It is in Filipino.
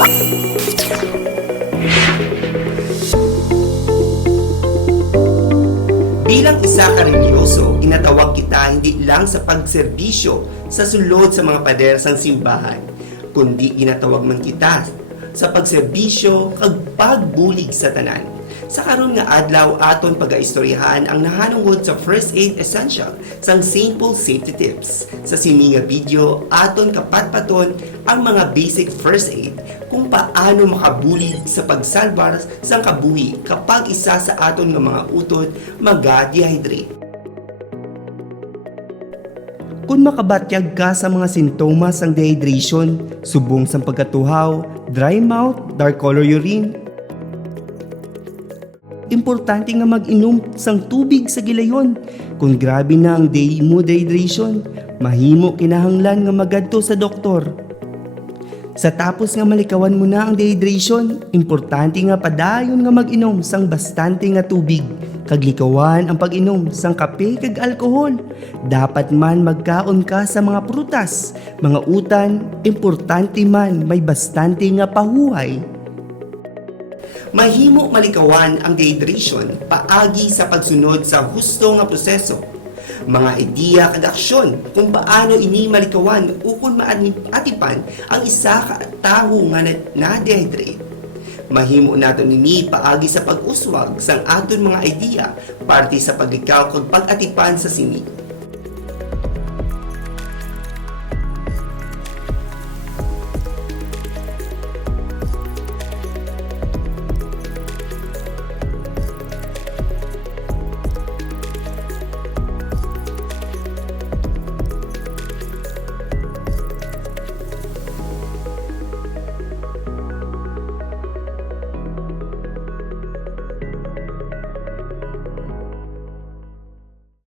Bilang isa ka religyoso, ginatawag kita hindi lang sa pagserbisyo sa sulod sa mga pader sang simbahan, kundi ginatawag man kita sa pagserbisyo kag pagbulig sa tanan. Sa karon nga adlaw aton pagaistoryahan ang nahanungod sa first aid essential sang St. Paul Safety Tips. Sa sini nga video aton kapatpaton ang mga basic first aid kung paano makabulig sa pagsalbar sang kabuhi kapag isa sa aton nga mga utod maga-dehydrate. Kung makabatyag ka sa mga sintomas ng dehydration, subong sang pagkatuhaw, dry mouth, dark color urine, importante nga mag-inom sang tubig sa gilayon. Kung grabe na ang day mo dehydration, mahimo kinahanglan nga magadto sa doktor. Sa tapos nga malikawan mo na ang dehydration, importante nga padayon nga mag-inom sang bastante nga tubig. Kaglikawan ang pag-inom sang kape kag alkohol. Dapat man magkaon ka sa mga prutas, mga utan, importante man may bastante nga pahuhay. Mahimo malikawan ang dehydration paagi sa pagsunod sa husto nga proseso. Mga ideya kag aksyon kung paano ini malikawan ukon maatipan ang isa ka tawo nga na-dehydrate. Mahimo naton nini paagi sa pag-uswag sang aton mga ideya parte sa paglikaw kag pag-atipan sa sini.